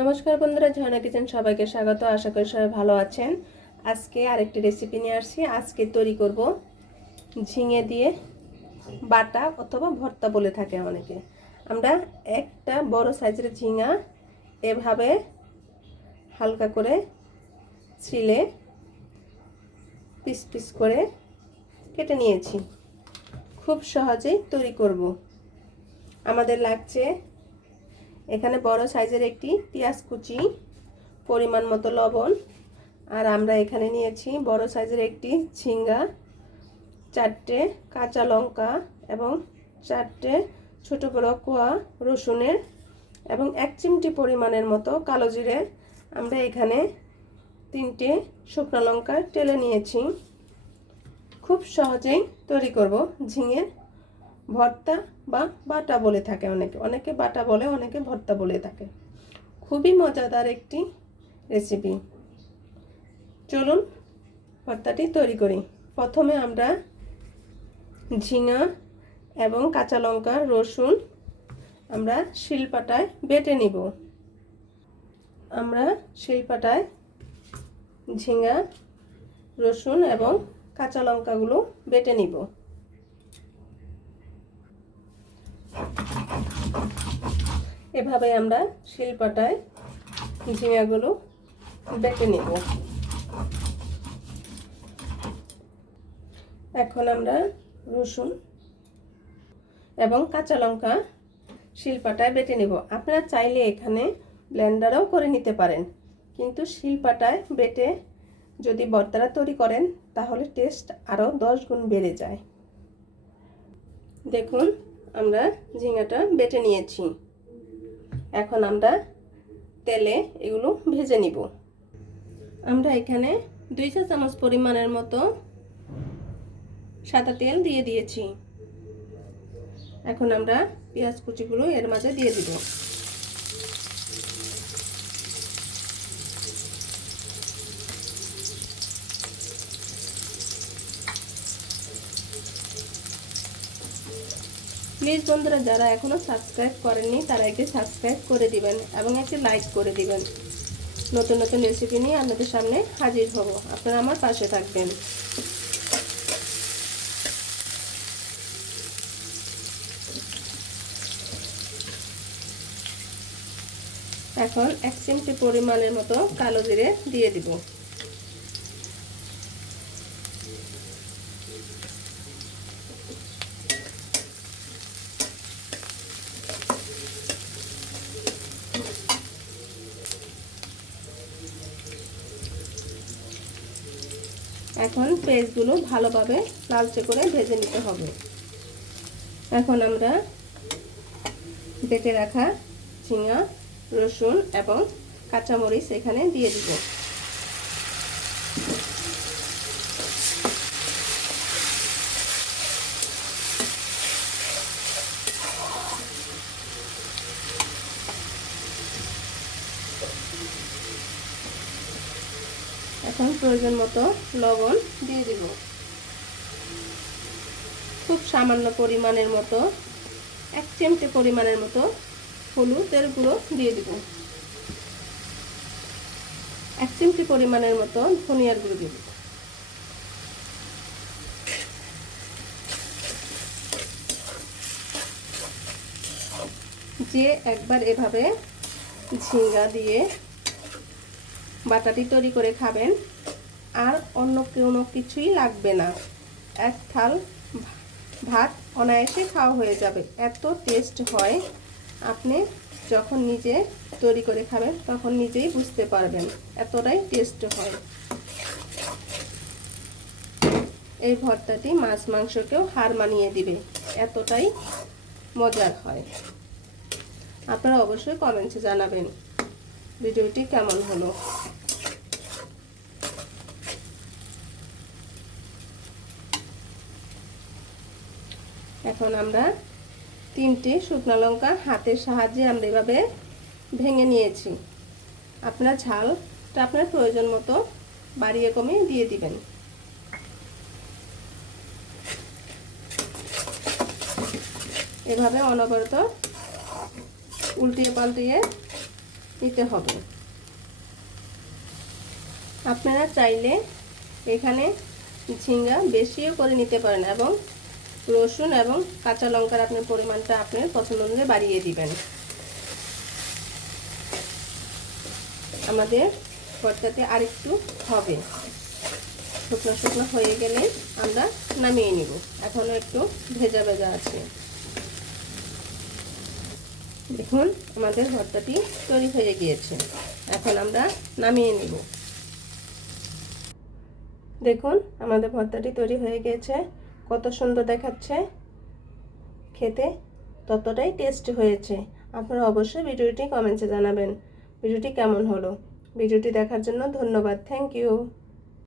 নমস্কার বন্ধুরা, ঝর্ণা কিচেন সবাইকে স্বাগত। আশা করি সবাই ভালো আছেন। আজকে আরেকটি রেসিপি নিয়ে আসছি। আজকে তৈরি করব ঝিঙে দিয়ে বাটা অথবা ভর্তা বলে থাকে অনেকে। আমরা একটা বড় সাইজের ঝিঙা এভাবে হালকা করে ছিলে পিস পিস করে কেটে নিয়েছি। খুব সহজেই তৈরি করব। আমাদের লাগছে এখানে বড় সাইজের একটি পেঁয়াজ কুচি, পরিমাণ মতো লবণ, আর আমরা এখানে নিয়েছি বড় সাইজের একটি ঝিঙ্গা, চারটে কাঁচা লঙ্কা এবং চারটে ছোট বড় কোয়া রসুনের এবং এক চিমটি পরিমাণের মতো কালো জিরে। আমরা এখানে তিনটে শুকনো লঙ্কা টেলে নিয়েছি। খুব সহজেই তৈরি করব ঝিঙের ভর্তা বা বাটা বলে থাকে অনেকে। অনেকে বাটা বলে, অনেকে ভর্তা বলে থাকে। খুবই মজাদার একটি রেসিপি চলুন ভর্তাটি তৈরি করি। প্রথমে আমরা ঝিঙা এবং কাঁচা লঙ্কা, রসুন আমরা শিলপাটায় বেটে নিব। আমরা শিলপাটায় ঝিঙা, রসুন এবং কাঁচা লঙ্কাগুলো বেটে নিব। এভাবে আমরা শিলপাটায় ঝিঙাগুলো বেটে নেব। এখন আমরা রসুন এবং কাঁচা লঙ্কা শিলপাটায় বেটে নেব। আপনারা চাইলে এখানে ব্লেন্ডারও করে নিতে পারেন, কিন্তু শিলপাটায় বেটে যদি বর্তারা তৈরি করেন, তাহলে টেস্ট আরও দশ গুণ বেড়ে যায়। দেখুন আমরা ঝিঙাটা বেটে নিয়েছি। এখন আমরা তেলে এগুলো ভেজে নিব। আমরা এখানে দুই চা চামচ পরিমাণের মতো সাদা তেল দিয়ে দিয়েছি। এখন আমরা পেঁয়াজ কুচিগুলো এর মাঝে দিয়ে দিব। প্লিজ বন্ধুরা, যারা এখনও সাবস্ক্রাইব করেননি, তারা একটি সাবস্ক্রাইব করে দিবেন এবং একটি লাইক করে দিবেন। নতুন নতুন রেসিপি নিয়ে আপনাদের সামনে হাজির হব। আপনারা আমার পাশে থাকবেন। এখন এক চিমটি পরিমাণের মতো কালো জিরে দিয়ে দিব। এখন পেস্টগুলো ভালোভাবে লালচে করে ভেজে নিতে হবে। এখন আমরা বেটে রাখা ঝিঙা, রসুন এবং কাঁচামরিচ এখানে দিয়ে দিব। এখন প্রয়োজন মতো লবণ দিয়ে দিব। খুব সামান্য পরিমাণের মতো, এক চিমটে পরিমাণের মতো হলুদের গুঁড়ো দিয়ে দিব। এক চিমটি পরিমাণের মতো ধনিয়ার গুঁড়ো দিয়ে দিব। যে একবার এভাবে ঝিঙ্গা দিয়ে বাটাটি তৈরি করে খাবেন। আর অন্য কোনো কিছুই লাগবে না। এক থাল ভাত অনায়াসে খাওয়া হয়ে যাবে। এত টেস্ট হয়, আপনি যখন নিজে তৈরি করে খাবেন, তখন নিজেই বুঝতে পারবেন। এতটাই টেস্ট হয়। এই ভর্তাটি মাছ মাংসকেও হার মানিয়ে দিবে। এতটাই মজার হয়। আপনারা অবশ্যই কমেন্টসে জানাবেন। ভিডিওটি কেমন হলো? এখন আমরা তিনটি শুকনো লঙ্কা হাতের সাহায্যে আমরা এভাবে ভেঙে নিয়েছি। আপনার ঝালটা আপনার প্রয়োজন মতো বাড়িয়ে কমিয়ে দিয়ে দিবেন। এভাবে অনবরত উল্টিয়ে পাল্টিয়ে নিতে হবে। আপনারা চাইলে এখানে ঝিঙ্গা বেশিও করে নিতে পারেন এবং রসুন এবং কাঁচা লঙ্কার আপনার পরিমাণটা আপনার পছন্দ অনুযায়ী বাড়িয়ে দিবেন। আমাদের ভর্তাতে আরেকটু হবে। শুকনো শুকনো হয়ে গেলে আমরা নামিয়ে নিব। এখনও একটু ভেজা ভেজা আছে। দেখুন, আমাদের ভর্তাটি তৈরি হয়ে গিয়েছে। এখন আমরা নামিয়ে নিব। দেখুন, আমাদের ভর্তাটি তৈরি হয়ে গিয়েছে কত সুন্দর দেখাচ্ছে। খেতে ততটাই টেস্ট হয়েছে। আপনারা অবশ্যই ভিডিওটি কমেন্টে জানাবেন। ভিডিওটি কেমন হলো? ভিডিওটি দেখার জন্য ধন্যবাদ। Thank you.